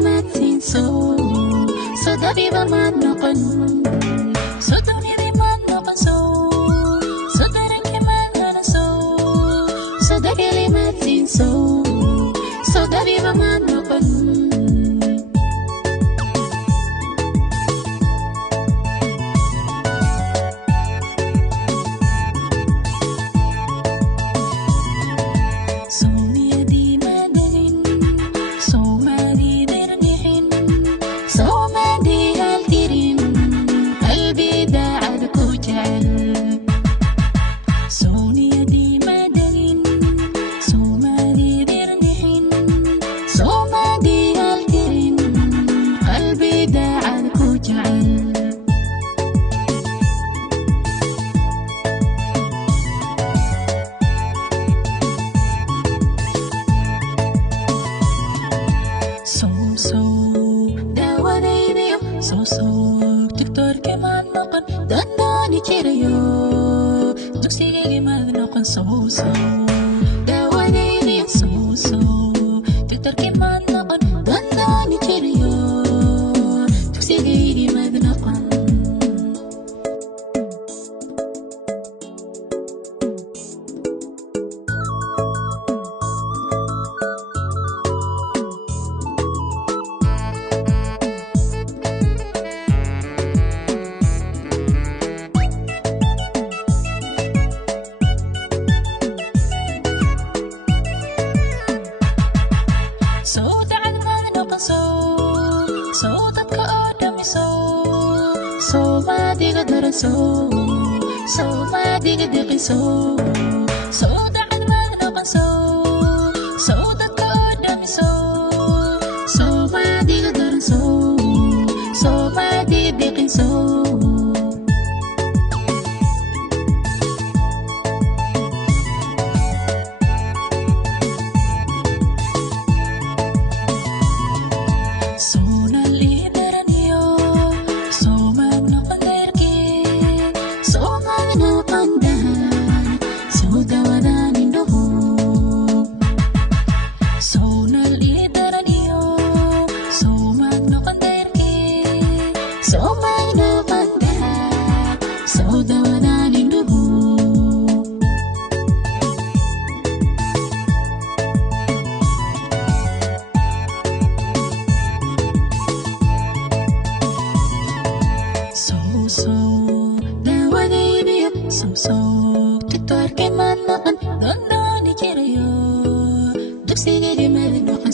kalimat sinso so dabiba maad noqon so dunida maad noqon so daranka maad noqon so da kalimat sinso so dabiba maad noqon Dugsigeyga maad noqon dandaani jirayo Dugsigeyga maad noqon daawadaydiyo Dugsigeyga maad noqon dandaani jirayo Dugsigeyga maad noqon dadka oo dhami maadiga daran maadiga deqin dacad maad noqon dadka oo dhami maadiga daran maadiga deqin Dugsigeyga maad noqon dandaani jirayo Dugsigeyga maad noqon